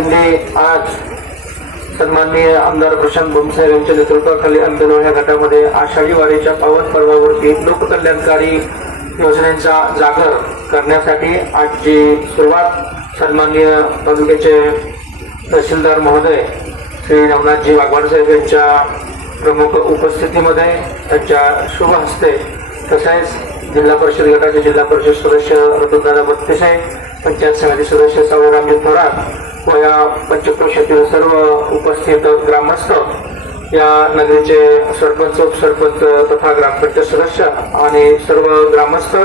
दिंडी आज सन्माननीय आमदार प्रशांत भोमसाहेब यांच्या नेतृत्वाखाली आंबेनोळ या गटामध्ये आषाढी वारीच्या पावन पर्वावरती लोककल्याणकारी योजनांचा जागर करण्यासाठी आजची सुरुवात सन्माननीय तालुक्याचे तहसीलदार महोदय श्री नवनाथजी वाघवाड साहेब यांच्या प्रमुख उपस्थितीमध्ये त्यांच्या शुभ हस्ते तसेच जिल्हा परिषद गटाचे जिल्हा परिषद सदस्य ऋतुदादा बत्तीसे, पंचायत समिती सदस्य सावरामजी थोरात व या पंचक्रोशीतील सर्व उपस्थित ग्रामस्थ, या नगरीचे सरपंच उपसरपंच तथा ग्रामपंचायत सदस्य आणि सर्व ग्रामस्थ,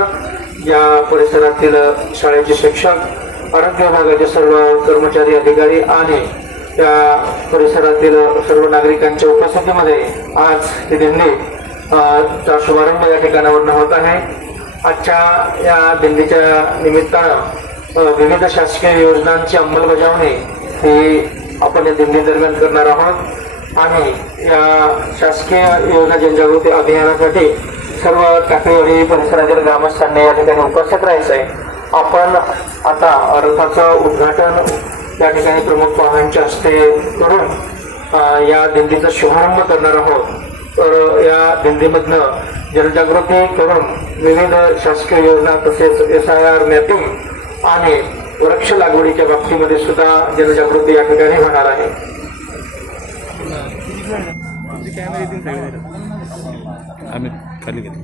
या परिसरातील शाळेचे शिक्षक, आरोग्य विभागाचे सर्व कर्मचारी अधिकारी आणि या परिसरातील सर्व नागरिकांच्या उपस्थितीमध्ये आज ही दिंडी चा शुभारंभ या ठिकाणावरून होत आहे। आजच्या या दिंडीच्या निमित्तानं विविध शासकीय योजनांची अंमलबजावणी ही आपण या दिंडी दरम्यान करणार आहोत आणि या शासकीय योजना जनजागृती अभियानासाठी सर्व टाकेवाडी परिसरातील ग्रामस्थांनी या ठिकाणी उपस्थित राहायचं आहे। आपण आता रथाचं उद्घाटन या ठिकाणी प्रमुख पाहुण्यांच्या हस्ते करून या दिंडीचा शुभारंभ करणार आहोत। तर या दिंडीमधनं जनजागृती करून विविध शासकीय योजना तसेच SIR मॅपिंग आणि वृक्ष लागवडीच्या बाबतीमध्ये सुद्धा जनजागृती या ठिकाणी होणार आहे।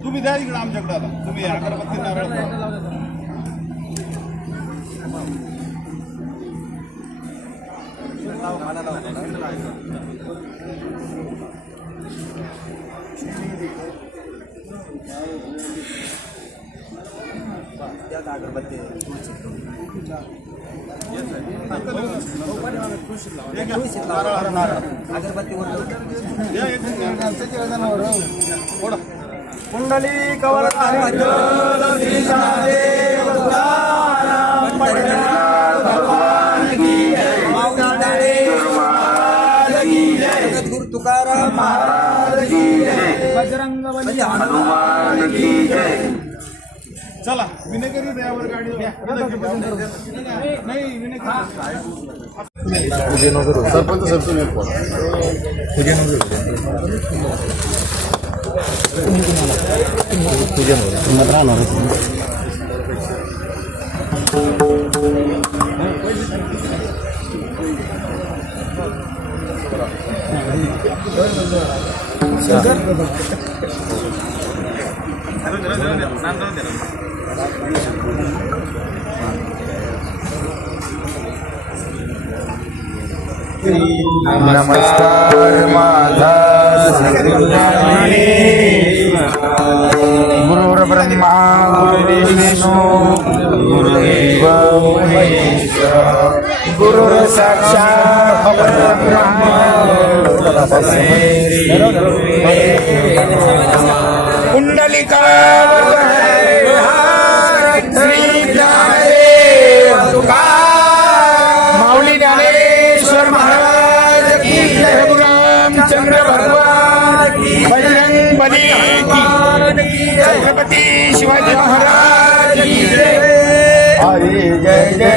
तुम्ही द्या इकडे आमच्याकडे आता तुम्ही अगरबत्ती नारळ कुंडली कवल गुरु तुकाराम महाराज की जय, बजरंग बली हनुमान की जय। चला विनेगरी ड्रायव्हर गाडी नाही विनेगरी सरपंच नमस्कार माझा गुरुर् ब्रह्मा गुरुर्विष्णू गुरुदेव महेश्वर गुरुर् साक्षात् परब्रह्म तस्मै कुंडलिका श्री ज्ञानदेव तुकाराम माऊली ज्ञानेश्वर महाराज की जय, रामचंद्र भगवान की, बजरंग बली की, छत्रपती शिवाजी महाराज की जय। हरी जय जय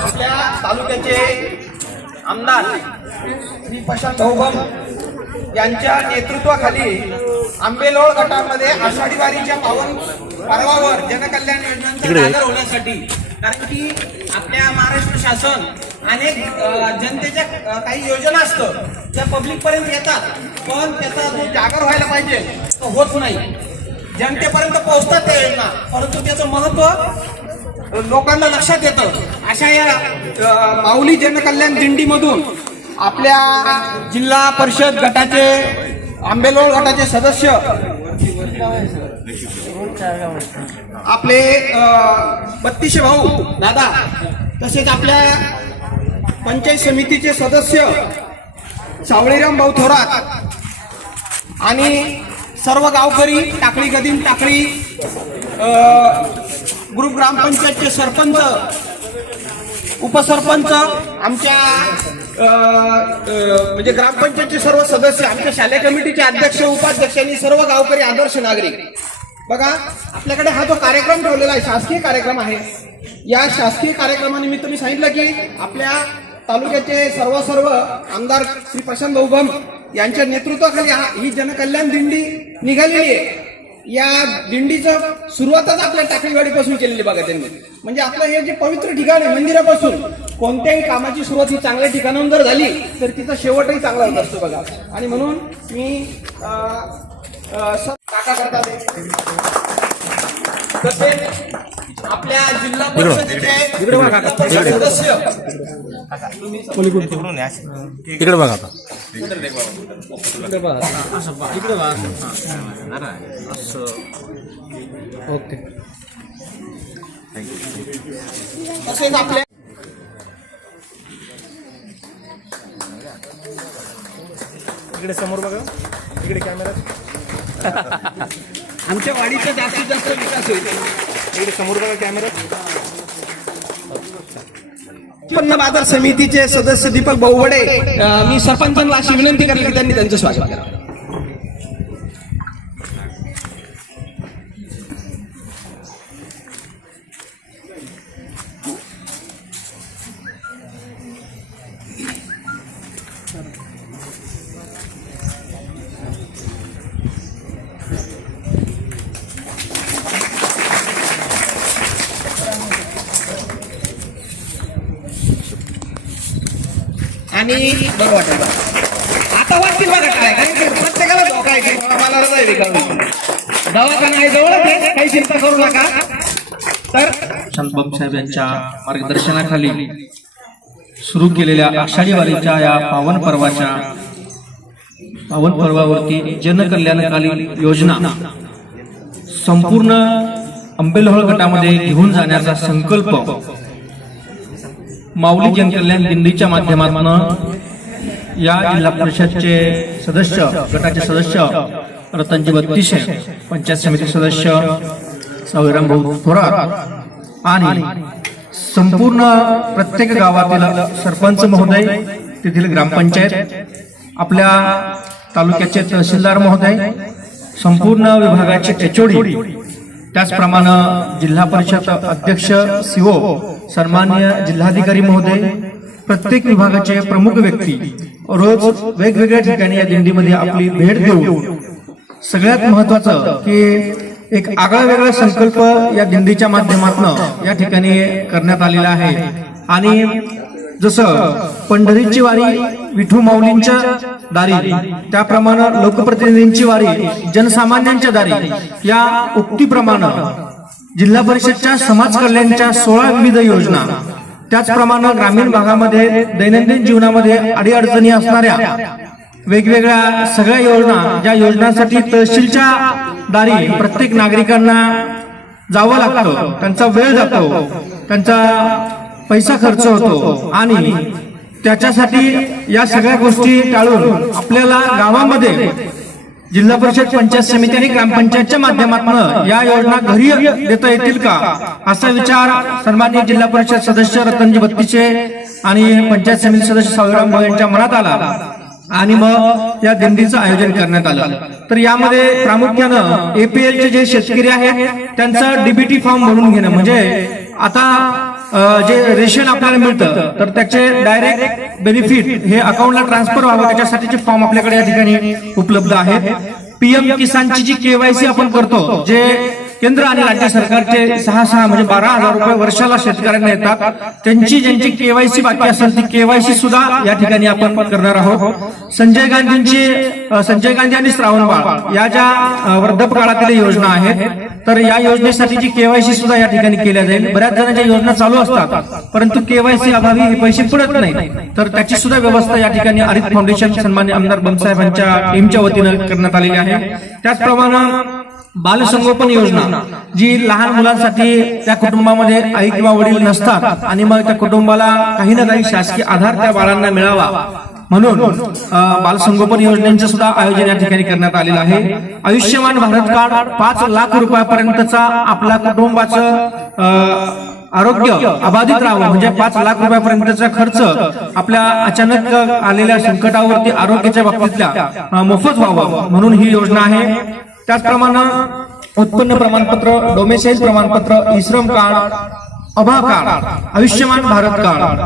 आपल्या तालुक्याचे आमदार श्री प्रशांत भाऊ यांच्या नेतृत्वाखाली आंबेलोळ गटामध्ये आषाढी वारीच्या पावन पर्वावर जनकल्याण योजनांचा सादर होण्यासाठी, कारण की आपल्या महाराष्ट्र शासन अनेक जनतेच्या काही योजना असतं त्या पब्लिक पर्यंत येतात, पण त्याचा जो जागर व्हायला पाहिजे तो होत नाही. जनतेपर्यंत पोहोचतात त्या योजना, परंतु त्याचं महत्व लोकांना लक्षात येतं. अशा या माऊली जनकल्याण दिंडीमधून आपल्या जिल्हा परिषद गटाचे आंबेलोळ गटाचे सदस्य आपले बत्तीशे भाऊ दादा, तसेच आपल्या पंचायत समितीचे सदस्य सावळीराम भाऊ थोरात आणि सर्व गावकरी, टाकळी गदीम टाकळी ग्रुप ग्रामपंचायतचे सरपंच, उपसरपंच, आमच्या म्हणजे ग्रामपंचायतचे सर्व सदस्य, आमच्या शालेय कमिटीचे अध्यक्ष, उपाध्यक्षांनी, सर्व गावकरी, आदर्श नागरिक. बघा, आपल्याकडे हा जो कार्यक्रम ठेवलेला आहे, शासकीय कार्यक्रम आहे. या शासकीय कार्यक्रमानिमित्त मी सांगितलं की आपल्या तालुक्याचे सर्व आमदार श्री प्रशांत भाऊ बम यांच्या नेतृत्वाखाली ही जनकल्याण दिंडी निघालेली आहे. या दिंडीचं सुरुवातच आपल्या टाकळीवाडीपासून केलेली बघा त्यांनी. म्हणजे आपलं हे जे पवित्र ठिकाण आहे, मंदिरापासून कोणत्याही कामाची सुरुवात ही चांगल्या ठिकाणाहून जर झाली तर तिचा शेवटही चांगला होत असतो बघा. आणि म्हणून मी काका करतात तसेच आपल्या जिल्हा परिषदेचे सदस्य इकडे बघा आता. ओके, तसेच आपल्या इकडे समोर बघा, इकडे कॅमेरा. आमच्या वाडीचा जास्तीत जास्त विकास होईल. इकडे समोर बघा कॅमेरा. उत्पन्न बाजार समितीचे सदस्य दीपक भाऊवडे, मी सरपंचांना अशी विनंती करेल की त्यांनी त्यांचं स्वागत करावं. आणि बरं वाटेल बघा. आता वाटतील बघा काय, कारण की प्रत्येकाला धोका आहे की मला हृदय विकावं, दवाखाना आहे जवळच आहे, काही चिंता करू नका. तर प्रशांत बम साहेब यांच्या मार्गदर्शनाखाली सुरू केलेल्या आषाढी वारीच्या या पावन पर्वावरती जनकल्याणकालीन योजना संपूर्ण आंबेलोळ गटामध्ये घेऊन जाण्याचा संकल्प माऊली जनकल्याण दिंडीच्या माध्यमातून या जिल्हा परिषदचे सदस्य, गटाचे सदस्य रतनजी बत्तीसे, पंचायत समिती सदस्य सावळीराम भाऊ थोरात आणि संपूर्ण प्रत्येक गावातील सरपंच महोदय, तेथील ग्रामपंचायत, आपल्या तालुक्याचे तहसीलदार महोदय, संपूर्ण विभागाचे एचओडी, त्याचप्रमाणे जिल्हा परिषद अध्यक्ष सीओ, सन्माननीय जिल्हाधिकारी महोदय, प्रत्येक विभागाचे प्रमुख व्यक्ती रोज वेगवेगळ्या ठिकाणी या दिंडीमध्ये आपली भेट देऊन सगळ्यात महत्वाचं की एक आगळा वेगळा संकल्प या दिंडीच्या माध्यमातून या ठिकाणी करण्यात आलेला आहे. आणि जसं पंढरीची वारी विठू माऊलींच्या दारी, त्याप्रमाणे लोकप्रतिनिधींची वारी जनसामान्यांच्या दारी या उक्तीप्रमाणे जिल्हा परिषदच्या समाज कल्याणच्या 16 विविध योजना, त्याचप्रमाणे ग्रामीण भागामध्ये दैनंदिन जीवनामध्ये अडीअडचणी असणाऱ्या वेगवेगळ्या सगळ्या योजना, ज्या योजनांसाठी तहसीलच्या दारी प्रत्येक नागरिकांना जावं लागतं, त्यांचा वेळ जातो, त्यांचा पैसा खर्च होतो आणि त्याच्यासाठी या सगळ्या गोष्टी टाळून आपल्याला गावामध्ये जिल्हा परिषद, पंचायत समिती आणि ग्रामपंचायतच्या माध्यमातून या योजना घरी देता येतील का, असा विचार सन्माननीय जिल्हा परिषद सदस्य रतनजी बत्तीसे आणि पंचायत समिती सदस्य सावळीराम भाऊ यांच्या मनात आला आणि मग या दिंडीचं आयोजन करण्यात आलं. तर यामध्ये प्रामुख्यानं एपीएलचे जे शेतकरी आहेत त्यांचा डीबीटी फॉर्म भरून घेणं, म्हणजे आता जे रेशन आपल्याला मिळतं तर त्याचे डायरेक्ट बेनिफिट हे अकाउंटला ट्रान्सफर व्हावं, त्याच्यासाठीचे फॉर्म आपल्याकडे या ठिकाणी उपलब्ध आहेत. पीएम किसानची जी केवायसी आपण करतो, जे केंद्र आणि राज्य सरकारचे 6 म्हणजे 12,000 रुपये वर्षाला शेतकऱ्यांना येतात, त्यांची ज्यांची केवायसी बाकी असेल ती केवायसी सुद्धा या ठिकाणी आपण करणार आहोत. संजय गांधी आणि श्रावणबाळ या ज्या वृद्धपकाळातील योजना आहेत, तर या योजनेसाठीची केवायसी सुद्धा या ठिकाणी केल्या जाईल. बऱ्याच जणांच्या योजना चालू असतात परंतु केवायसी अभावी हे पैसे पडत नाही, तर त्याची सुद्धा व्यवस्था या ठिकाणी हरित फाउंडेशन सन्माननीय आमदार बमसाहेबांच्या टीमच्या वतीनं करण्यात आलेली आहे. त्याचप्रमाणे बालसंगोपन योजना, जी लहान मुलांसाठी त्या कुटुंबामध्ये आई किंवा वडील नसतात आणि मग त्या कुटुंबाला काही ना काही शासकीय आधार त्या बाळांना मिळावा म्हणून बालसंगोपन योजनेचं सुद्धा आयोजन या ठिकाणी करण्यात आलेलं आहे. आयुष्यमान भारत कार्ड 5 लाख रुपयापर्यंतचा आपल्या कुटुंबाचं आरोग्य अबाधित राहावं, म्हणजे 5 लाख रुपयापर्यंतचा खर्च आपल्या अचानक आलेल्या संकटावरती आरोग्याच्या बाबतीतल्या मोफत व्हावा म्हणून ही योजना आहे. त्याचप्रमाणे उत्पन्न प्रमाणपत्र, डोमेसाईल प्रमाणपत्र, ई-श्रम कार्ड, आभा कार्ड, आयुष्यमान भारत कार्ड,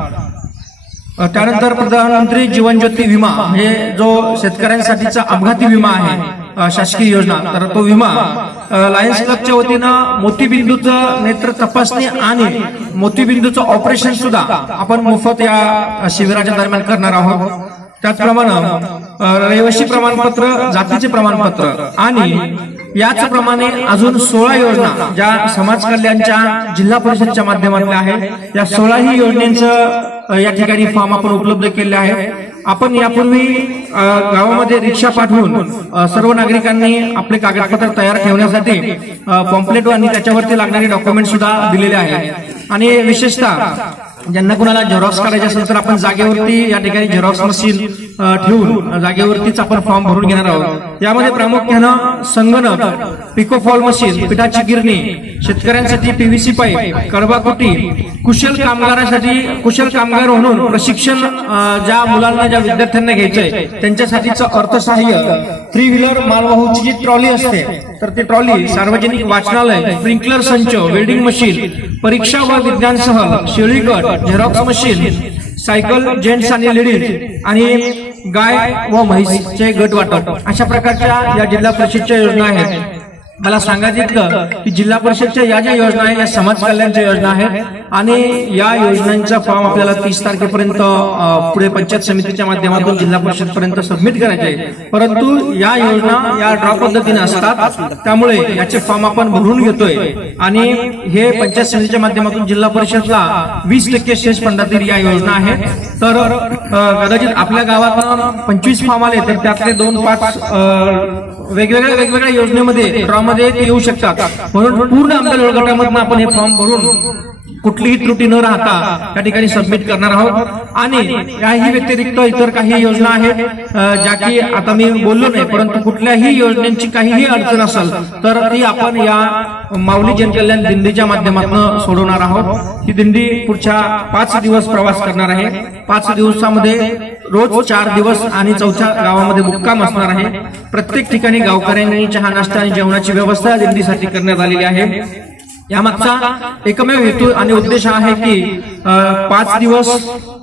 त्यानंतर प्रधानमंत्री जीवन ज्योती विमा, म्हणजे जो शेतकऱ्यांसाठीचा अपघाती विमा आहे शासकीय योजना, तर तो विमा लायन्स क्लबच्या वतीनं मोतीबिंदूचं नेत्र तपासणी आणि मोतीबिंदूचं ऑपरेशन सुद्धा आपण मोफत या शिबिराच्या दरम्यान करणार आहोत. त्याचप्रमाणे रहिवासी प्रमाणपत्र, जातीचे प्रमाणपत्र आणि याचप्रमाणे अजून 16 योजना ज्या समाज कल्याणच्या जिल्हा परिषदच्या माध्यमातून आहे, या 16ही योजनेचं या ठिकाणी फॉर्म आपण उपलब्ध केले आहे. आपण यापूर्वी गावामध्ये रिक्षा पाठवून सर्व नागरिकांनी आपले कागदपत्र तयार ठेवण्यासाठी पॉम्पलेट आणि त्याच्यावरती लागणारे डॉक्युमेंट सुद्धा दिलेले आहेत. आणि विशेषतः ज्यांना कुणाला झेरॉक्स काढायचे असेल तर आपण जागेवरती या ठिकाणी झेरॉक्स मशीन ठेवून जागेवरतीच आपण फॉर्म भरून घेणार आहोत. यामध्ये प्रामुख्यानं संगणक, पिकोफॉल मशीन, पिठाची गिरणी, शेतकऱ्यांसाठी पीव्हीसी पाईप, कडबाकुटी, कुशल कामगार म्हणून प्रशिक्षण ज्या मुलांना, ज्या विद्यार्थ्यांना घ्यायचंय त्यांच्यासाठीचं अर्थसहाय्य, 3 व्हीलर मालवाहूची जी ट्रॉली असते तर ती ट्रॉली, सार्वजनिक वाचनालय, स्प्रिंकलर संच, वेल्डिंग मशीन, परीक्षा व विज्ञान सहल, शेळीगट, झेरॉक्स मशीन, सायकल जेंट्स आणि लेडीज आणि गाय व म्हैसचे गट वाटप, अशा प्रकारच्या या जिल्हा परिषदच्या योजना आहेत. मला सांगायचं इतकं की जिल्हा परिषदच्या या ज्या योजना आहेत या समाज कल्याणच्या योजना आहेत आणि या योजनांचा फॉर्म आपल्याला 30 तारखेपर्यंत पुढे पंचायत समितीच्या माध्यमातून जिल्हा परिषद पर्यंत सबमिट करायचे आहे. परंतु या योजना या ड्रॉ पद्धतीने असतात, त्यामुळे याचे फॉर्म आपण भरून घेतोय आणि हे पंचायत समितीच्या माध्यमातून जिल्हा परिषदला 20% शेष फंडातील या योजना आहेत. तर कदाचित आपल्या गावात 25 फॉर्म आले तर त्यातले 2-5 वेगवेगळ्या योजनेमध्ये ड्रॉ मध्ये येऊ शकतात, म्हणून पूर्ण आमदार गटामधून आपण हे फॉर्म भरून कुठलीही त्रुटी न राहता त्या ठिकाणी सबमिट करणार आहोत. आणि याही व्यतिरिक्त इतर काही योजना आहेत ज्या की आता मी बोललो नाही, परंतु कुठल्याही योजनेची काहीही अडचण असेल तर ती आपण या माऊली जनकल्याण दिंडीच्या माध्यमातून सोडवणार आहोत. ही दिंडी पुढच्या 5 दिवस प्रवास करणार आहे. 5 दिवसामध्ये रोज 4 दिवस आणि 4थ्या गावामध्ये मुक्काम असणार आहे. प्रत्येक ठिकाणी गावकऱ्यांनी चहा नाश्ता आणि जेवणाची व्यवस्था दिंडीसाठी करण्यात आलेली आहे. यामागचा एकमेव हेतू आणि उद्देश आहे की 5 दिवस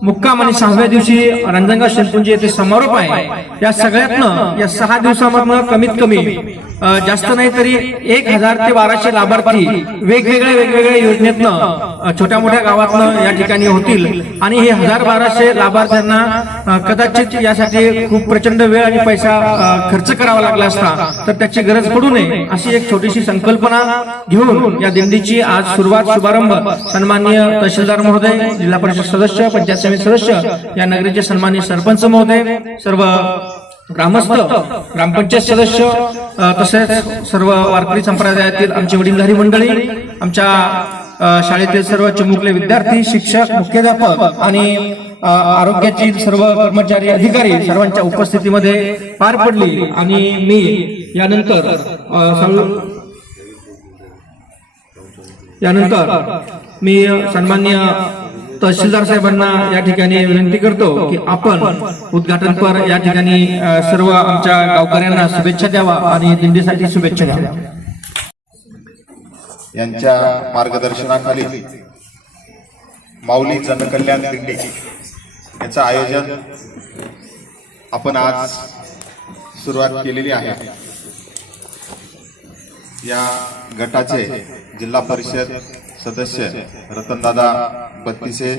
मुक्काम आणि 6व्या दिवशी रांजणगाव शेलपुंजी येथे समारोप आहे. या सगळ्यातनं या 6 दिवसामधनं कमीत कमी जास्त नाही तरी 1000 ते 1200 लाभार्थी वेगवेगळ्या योजनेतनं छोट्या मोठ्या गावातनं या ठिकाणी होतील. आणि हे 1000-1200 लाभार्थ्यांना कदाचित यासाठी खूप प्रचंड वेळ आणि पैसा खर्च करावा लागला असता, तर त्याची गरज पडू नये अशी एक छोटीशी संकल्पना घेऊन या दिंडीची आज शुभारंभ सन्माननीय तहसीलदार महोदय, जिल्हा परिषद सदस्य, पंचायत समिती सदस्य, या नगरीचे सन्माननीय सरपंच महोदय, सर्व ग्रामस्थ, ग्रामपंचायत सदस्य, तसेच सर्व वारकरी संप्रदायातील आमची वडीलधारी मंडळी, आमच्या शाळेतील सर्व चिमुकले विद्यार्थी, शिक्षक, मुख्याध्यापक आणि आरोग्याची सर्व कर्मचारी, अधिकारी सर्वांच्या उपस्थितीमध्ये पार पडली. आणि मी यानंतर मी सन्माननीय तहसीलदार साहेबांना या ठिकाणी विनंती करतो की आपण उद्घाटनपर या ठिकाणी सर्व आमच्या गावकऱ्यांना शुभेच्छा द्यावा आणि दिंडीसाठी शुभेच्छा द्यावा. यांच्या मार्गदर्शनाखाली माऊली जनकल्याण दिंडी याचं आयोजन आपण आज सुरुवात केलेली आहे. या गटाचे जिल्हा परिषद सदस्य रतनदादा बत्तीसे,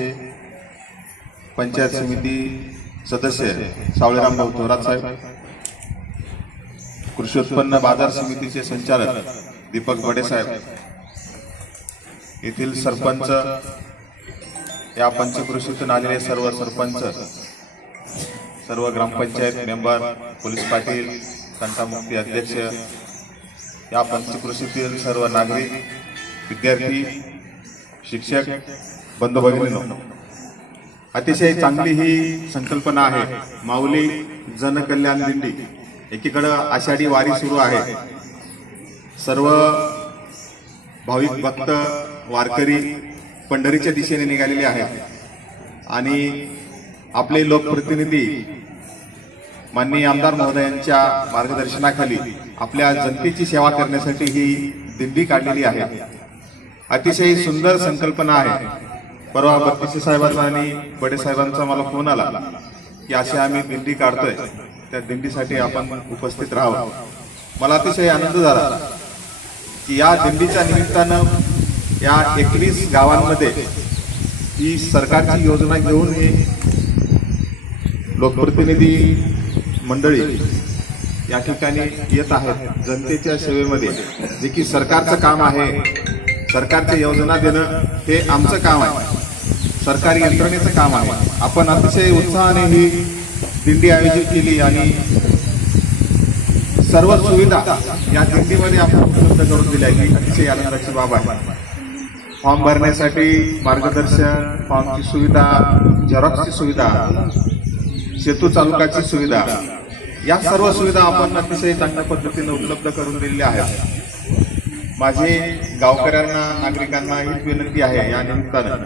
पंचायत समिती सदस्य सावळेराम भाऊ थोरात साहेब, कृषी उत्पन्न बाजार समितीचे संचालक दीपक बडे साहेब, येथील सरपंच, या पंचकृषीतून आलेले सर्व सरपंच, सर्व ग्रामपंचायत मेंबर, पोलीस पाटील, तंटामुक्ती अध्यक्ष, या पंचकृषीतील सर्व नागरिक, विद्यार्थी, शिक्षक बंधू भगिनींनो, अतिशय चांगली ही संकल्पना आहे. माऊली जनकल्याण दिंडी, एकीकडं आषाढी वारी सुरू आहे. सर्व भाविक भक्त वारकरी पंढरीच्या दिशेने निघालेले आहेत आणि आपले लोकप्रतिनिधी माननीय आमदार महोदयांच्या मार्गदर्शनाखाली आपल्या जनतेची सेवा करण्यासाठी ही दिंडी काढलेली आहे. अतिशय सुंदर संकल्पना आहे. परवा बत्तीसे साहेबांचा आणि बडे साहेबांचा मला फोन आला की असे आम्ही दिंडी काढतोय, त्या दिंडीसाठी आपण उपस्थित राहावं. मला अतिशय आनंद झाला की या दिंडीच्या निमित्तानं या 21 गावांमध्ये ही सरकारची योजना घेऊन हे लोकप्रतिनिधी मंडळी या ठिकाणी येत आहेत जनतेच्या सेवेमध्ये. जे की सरकारचं काम आहे, सरकारच्या योजना देणं हे आमचं काम आहे, सरकारी यंत्रणेचं काम आहे. आपण अतिशय उत्साहाने ही दिंडी आयोजित केली आणि सर्व सुविधा या दिंडीमध्ये आपण उपलब्ध करून दिल्या ही अतिशय आनंदाची बाब आहे. फॉर्म भरण्यासाठी मार्गदर्शन, फॉर्मची सुविधा, झेरॉक्सची सुविधा, सेतू चालकाची सुविधा, या सर्व सुविधा आपण अतिशय चांगल्या पद्धतीने उपलब्ध करून दिलेल्या आहेत. माझे गावकऱ्यांना, नागरिकांना हीच विनंती आहे या निमित्तानं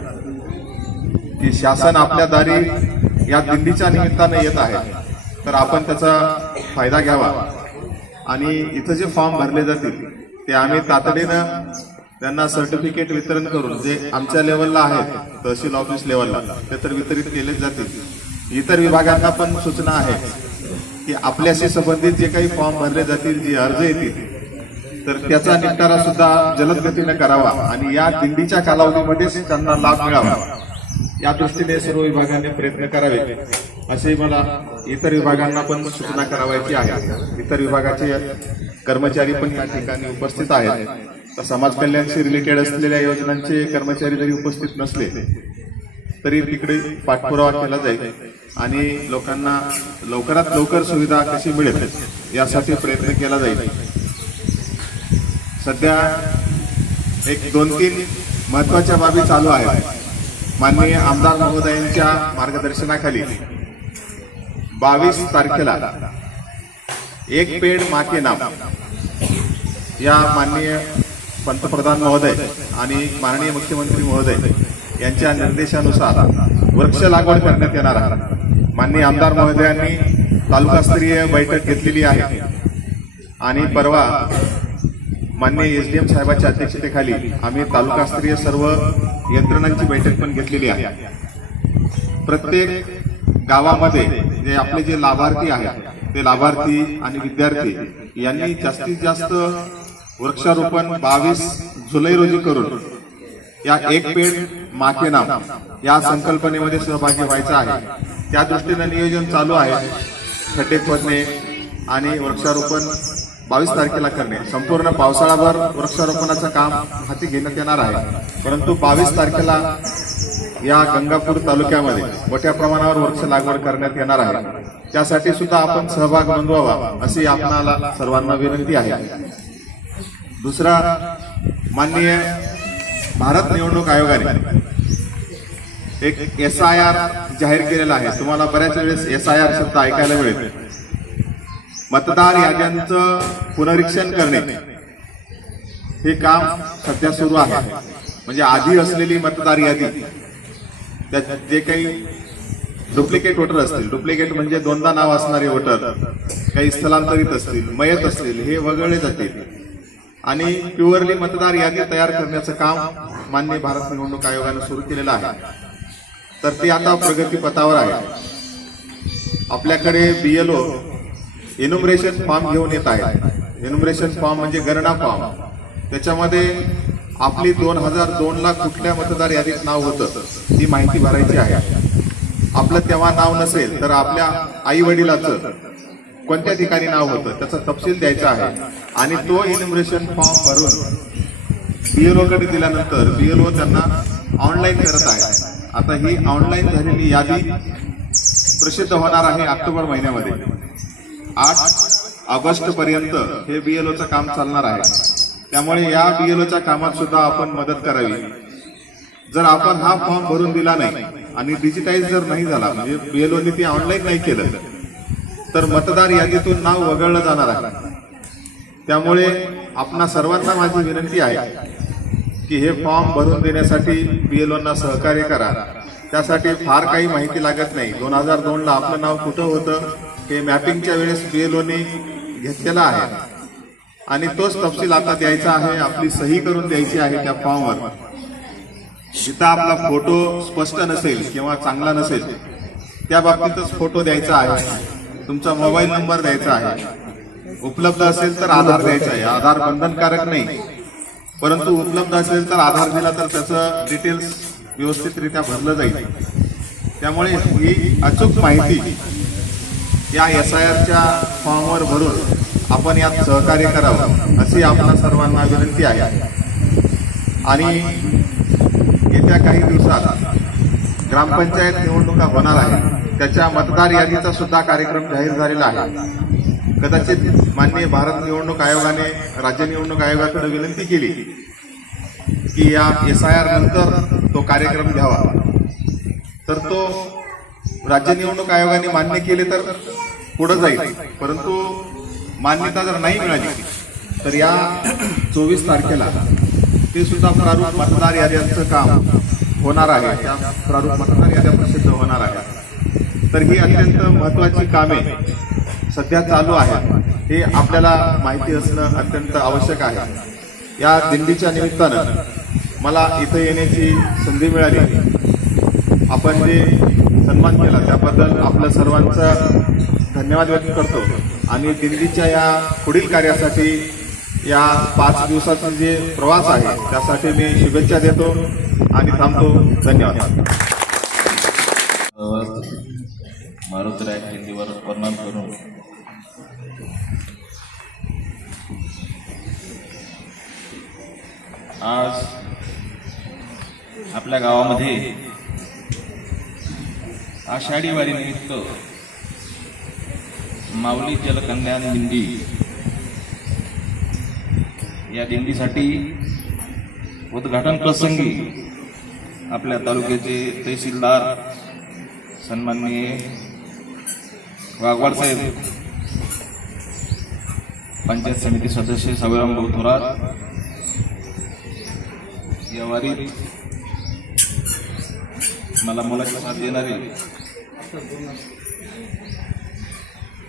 की शासन आपल्या दारी या दिंडीच्या निमित्तानं येत आहे, तर आपण त्याचा फायदा घ्यावा आणि इथं जे फॉर्म भरले जातील ते आम्ही तातडीनं त्यांना सर्टिफिकेट वितरण करून, जे आमच्या लेवलला आहेत तहसील ऑफिस लेवलला, ते तर वितरित केले जातील. इतर विभागांना पण सूचना आहे की आपल्याशी संबंधित जे काही फॉर्म भरले जातील, जे अर्ज येतील, तर त्याचा निपटारा सुद्धा जलद गतीने करावा आणि या दिंडीच्या कालावधीमध्येच त्यांना लाभ मिळावा या दृष्टीने सर्व विभागांनी प्रयत्न करावे असे मला इतर विभागांना पण सूचना करावायची आहे. इतर विभागाचे कर्मचारी पण या ठिकाणी उपस्थित आहेत. तर समाज कल्याणशी रिलेटेड असलेल्या योजनांचे कर्मचारी जरी उपस्थित नसले तरी तिकडे पाठपुरावा केला जाईल आणि लोकांना लवकरात लवकर सुविधा कशी मिळेल यासाठी प्रयत्न केला जाईल. सध्या एक 2-3 महत्वाच्या बाबी चालू आहेत. माननीय आमदार महोदयांच्या मार्गदर्शनाखाली 22 तारखेला एक पेड माँ के नाम या माननीय पंतप्रधान महोदय आणि माननीय मुख्यमंत्री महोदय यांच्या निर्देशानुसार वृक्ष लागवड करण्यात येणार आहे. माननीय आमदार महोदयांनी तालुकास्तरीय बैठक घेतलेली आहे आणि परवा माननीय SDM साहेबांच्या अध्यक्षतेखाली आम्ही तालुकास्तरीय सर्व यंत्रणांची बैठक पण घेतलेली आहे. प्रत्येक गावामध्ये जे आपले जे लाभार्थी आहेत ते लाभार्थी आणि विद्यार्थी यांनी जास्तीत जास्त वृक्षारोपण 22 जुलै रोजी करून या एक पेड माँ के नाम या संकल्पनेमध्ये सहभागी व्हायचं आहे. त्या दृष्टीनं नियोजन चालू आहे. खड्डे खोदणे आणि वृक्षारोपण 22 तारखेला करणे. संपूर्ण पावसाळाभर वृक्षारोपणाचं काम हाती घेण्यात येणार आहे, परंतु 22 तारखेला या गंगापूर तालुक्यामध्ये मोठ्या प्रमाणावर वृक्ष लागवड करण्यात येणार आहे. त्यासाठी सुद्धा आपण सहभाग नोंदवावा अशी आपणाला सर्वांना विनंती आहे. दुसरा, माननीय भारत निवडणूक आयोगाने एक SIR जाहीर केलेला आहे. तुम्हाला बऱ्याच वेळेस SIR शब्द ऐकायला मिळेल. मतदार याद्यांचं पुनरीक्षण करणे हे काम सध्या सुरू आहे. म्हणजे आधी असलेली मतदार यादी, त्यात जे काही डुप्लिकेट वोटर असतील, डुप्लिकेट म्हणजे दोनदा नाव असणारे वोटर, काही स्थलांतरित असतील, मयत असतील, हे वगळले जातील आणि प्युअरली मतदार यादी तयार करण्याचं काम माननीय भारत निवडणूक आयोगाने सुरू केलेलं आहे. तर ते आता प्रगतीपथावर आहे. आपल्याकडे BLO एन्युमरेशन फॉर्म घेऊन येत आहे. एन्युमरेशन फॉर्म म्हणजे गणना फॉर्म. त्याच्यामध्ये आपली 2002ला कुठल्या मतदार यादीत नाव होतं ती माहिती भरायची आहे. आपलं तेव्हा नाव नसेल तर आपल्या आई वडिलाचं कोणत्या ठिकाणी नाव होतं त्याचा तपशील द्यायचा आहे आणि तो एन्युमरेशन फॉर्म भरून BLO कडे दिल्यानंतर BLO त्यांना ऑनलाईन करत आहे. आता ही ऑनलाईन झालेली यादी प्रसिद्ध होणार आहे ऑक्टोबर महिन्यामध्ये. 8 ऑगस्ट पर्यंत हे BLOचं काम चालणार आहे. त्यामुळे या BLOच्या कामात सुद्धा आपण मदत करावी. जर आपण हा फॉर्म भरून दिला नाही आणि डिजिटाईज जर नाही झाला, म्हणजे BLOने ते ऑनलाईन नाही केलं, तर मतदार यादीतून नाव वगळलं जाणार आहे. त्यामुळे आपणा सर्वांना माझी विनंती आहे की हे फॉर्म भरून देण्यासाठी BLOंना सहकार्य करा. त्यासाठी फार काही माहिती लागत नाही. 2002ला आपलं नाव कुठं होतं हे मॅपिंगच्या वेळेस BLOने घेतलेला आहे आणि तोच तपशील आता द्यायचा आहे. आपली सही करून द्यायची आहे त्या फॉर्मवर. जिथं आपला फोटो स्पष्ट नसेल किंवा चांगला नसेल त्या बाबतीतच फोटो द्यायचा आहे. तुमचा मोबाईल नंबर द्यायचा आहे. उपलब्ध असेल तर आधार द्यायचा आहे. आधार बंधनकारक नाही, परंतु उपलब्ध असेल तर आधार दिला तर त्याचं डिटेल्स व्यवस्थितरित्या भरलं जाईल. त्यामुळे ही अचूक माहिती या SIRच्या फॉर्मवर भरून आपण यात सहकार्य करावं अशी आपल्या सर्वांना विनंती आहे. आणि येत्या काही दिवसात ग्रामपंचायत निवडणुका होणार आहे. त्याच्या मतदार यादीचा सुद्धा कार्यक्रम जाहीर झालेला आहे. कदाचित माननीय भारत निवडणूक आयोगाने राज्य निवडणूक आयोगाकडे विनंती केली की या SIR नंतर तो कार्यक्रम घ्यावा. तर तो राज्य निवडणूक आयोगाने मान्य केले तर पुढे जाईल, परंतु मान्यता जर नाही मिळाली तर या 24 तारखेला ते सुद्धा प्रारूप मतदार याद्यांचं काम होणार आहे. त्या प्रारूप मतदार याद्या प्रसिद्ध होणार आहे. तर ही अत्यंत महत्वाची कामे सध्या चालू आहेत हे आपल्याला माहिती असणं अत्यंत आवश्यक आहे. या दिंडीच्या निमित्तानं मला इथं येण्याची संधी मिळाली. आपण जे सन्मान केला त्याबद्दल आपल्या सर्वांचा धन्यवाद व्यक्त करतो आणि दिंडीच्या या पुढील कार्यासाठी या 5 दिवसाचा जे प्रवास आहे त्यासाठी मी शुभेच्छा देतो आणि थांबतो. धन्यवाद. मारुतीराय हिंदीवर वर्णन करून आज आपल्या गावामध्ये आषाढी वारीनिमित्त माऊली जलकल्याण दिंडी या दिंडीसाठी उद्घाटन प्रसंगी आपल्या तालुक्याचे तहसीलदार सन्माननीय वाघवाड साहेब, पंचायत समिती सदस्य सावराम भाऊ थोरात, या वारीत मला मोलाची साथ देणारे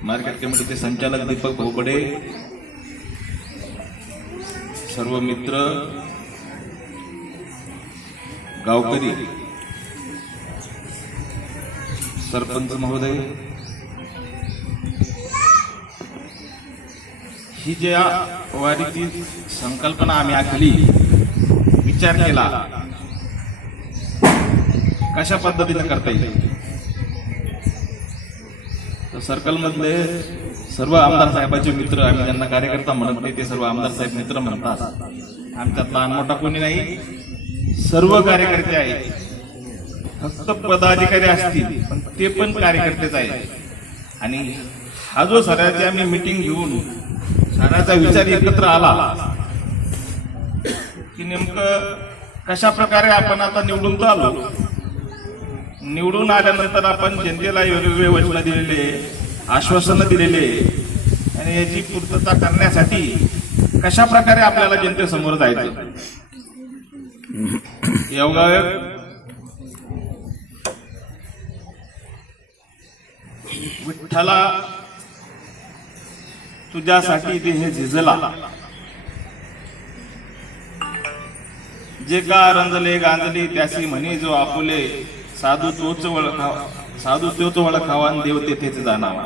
मार्केट कमिटीचे संचालक दीपक भोपडे, सर्व मित्र, गावकरी, सरपंच महोदय, ही ज्या वारीची संकल्पना आम्ही आखली, विचार केला कशा पद्धतीने करता येईल, तर सर्कलमधले सर्व आमदार साहेबांचे मित्र, आम्ही ज्यांना कार्यकर्ता म्हणत नाही ते सर्व आमदार साहेब मित्र म्हणतात. आमच्यात लहान मोठा कोणी नाही, सर्व कार्यकर्ते आहेत. फक्त पदाधिकारी असतील पण ते पण कार्यकर्तेच आहेत. आणि हा जो सगळ्याची आम्ही मिटिंग घेऊन सगळ्याचा विचार एकत्र आला की नेमकं कशा प्रकारे आपण आता निवडून तर आलो, निवडून आल्यानंतर आपण जनतेला वेगवेगळे वचनं दिलेले, आश्वासनं दिलेले आणि याची पूर्तता करण्यासाठी कशा प्रकारे आपल्याला जनतेसमोर जायचं. योगायोग विठ्ठला तुझ्यासाठी ते हे झिजला, जे का रंजले गांजले त्यासी म्हणे जो आपुले, साधू तोच ओळखावा आणि देव तेथेच जाणावा.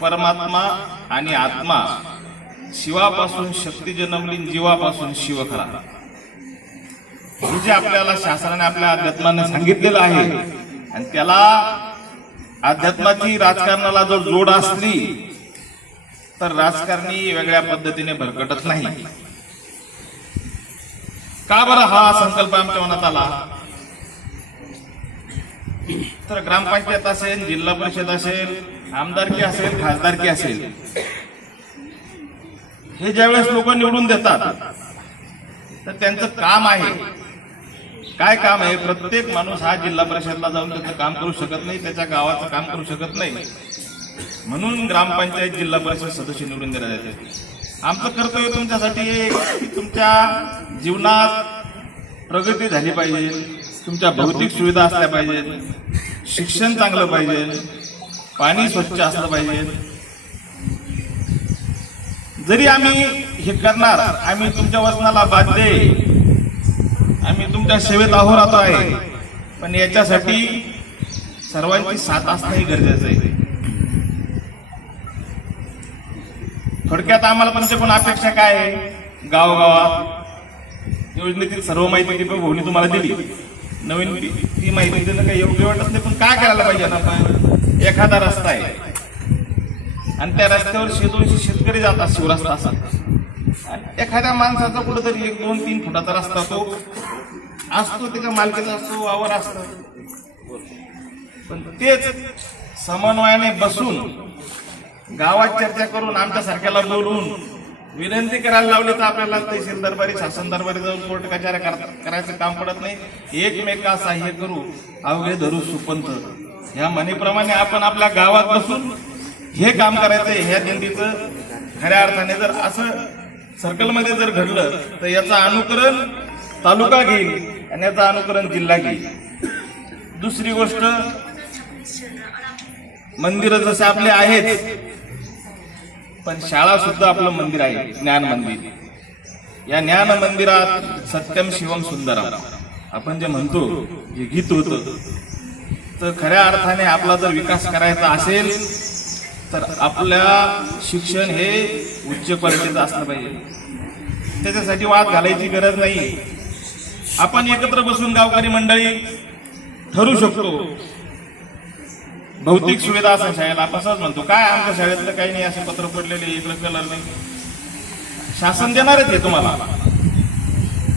परमात्मा आणि आत्मा शिवापासून शक्ती जन्मली, जीवापासून शिव खरा. हे जे आपल्याला शास्त्राने आपल्या अध्यात्माने सांगितलेलं आहे आणि त्याला अध्यात्माची राजकारणाला जर जोड असली तर राजकारणी वेगळ्या पद्धतीने भरकटत नाही. का बरं हा संकल्प आमच्या मनात आला, तर ग्रामपंचायत असेल, जिल्हा परिषद असेल, आमदारकी असेल, खासदारकी असेल, हे ज्यावेळेस लोक निवडून देतात तर त्यांचं काम आहे. काय काम आहे? प्रत्येक माणूस हा जिल्हा परिषदला जाऊन त्याचं काम करू शकत नाही, त्याच्या गावाचं काम करू शकत नाही. म्हणून ग्रामपंचायत, जिल्हा परिषद सदस्य निवडून देण्यात येते. आमचं कर्तव्य तुमच्यासाठी आहे की तुमच्या जीवनात प्रगती झाली पाहिजे, तुमच्या भौतिक सुविधा असल्या पाहिजेत, शिक्षण चांगलं पाहिजे, पाणी स्वच्छ असलं पाहिजे. जरी आम्ही हे करणार, आम्ही तुमच्या वचनाला बाध्य, आम्ही तुमच्या सेवेत अहोरात्र आहे, पण याच्यासाठी सर्वांची साथ असणंही गरजेचं आहे. थोडक्यात आम्हाला पंचकोण अपेक्षा काय आहे? गावगावात योजनेतील सर्व माहिती दीपक भाऊनी तुम्हाला दिली. नवीन ती माहिती देणं काही योग्य वाटत नाही, पण काय करायला पाहिजे ना आपण? एखादा रस्ता आहे आणि त्या रस्त्यावर 100-200 शेतकरी जातात, शिवरस्ता असा, एखाद्या माणसाचा कुठेतरी 1-2-3 फुटाचा रस्ता तो असतो, त्याच्या मालकीचा असतो, वावर असतो, पण तेच समन्वयाने बसून गावात चर्चा करून आमच्यासारख्याला बोलवून विनंती करायला लावली तर आपल्याला तहसील दरबारी, शासन दरबारी जाऊन कोर्ट कचऱ्या करायचं काम पडत नाही. एकमेका सहाय्य करू अवघे धरू सुपंत, ह्या म्हणीप्रमाणे आपण आपल्या गावात बसून हे काम करायचंय. ह्या दिंडीचं खऱ्या अर्थाने जर असं सर्कलमध्ये जर घडलं तर याचं अनुकरण तालुका घेईल आणि याचं अनुकरण जिल्हा घेईल. दुसरी गोष्ट, मंदिर जसे आपले आहेत पण शाळा सुद्धा आपलं मंदिर आहे, ज्ञान मंदिर. या ज्ञान मंदिरात सत्यम शिवम सुंदरम आपण जे म्हणतो, जे गीत होतं, तर खऱ्या अर्थाने आपला जर विकास करायचा असेल तर आपल्या शिक्षण हे उच्च क्वालिटीचं असलं पाहिजे. त्याच्यासाठी वाद घालायची गरज नाही. आपण एकत्र बसून गावकरी मंडळी ठरू शकतो. भौतिक सुविधा असं शाळेला आपण सहज म्हणतो, काय आमच्या शाळेतलं काही नाही, असे पत्र पडलेले, इकडे कलर नाही. शासन देणारच आहे तुम्हाला,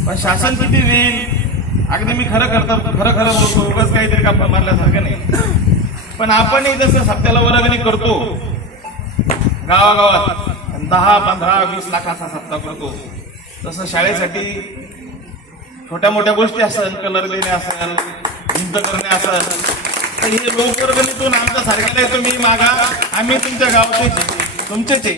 पण शासन किती देईल? अगदी मी खरं बोलतो, उगाच काहीतरी कापड मारल्यासारखं नाही. पण आपणही जसं सप्त्याला वर्गणी करतो गावागावात, 10, 15, 20 लाखाचा सप्ताह करतो, तसं शाळेसाठी छोट्या मोठ्या गोष्टी असेल, कलर देणे असेल, भिंत करणे असेल, तर हे लोकवर्गणीतून आमच्या सारख्याला तुम्ही मागा, आम्ही तुमच्या गावाचे तुमचेच आहे.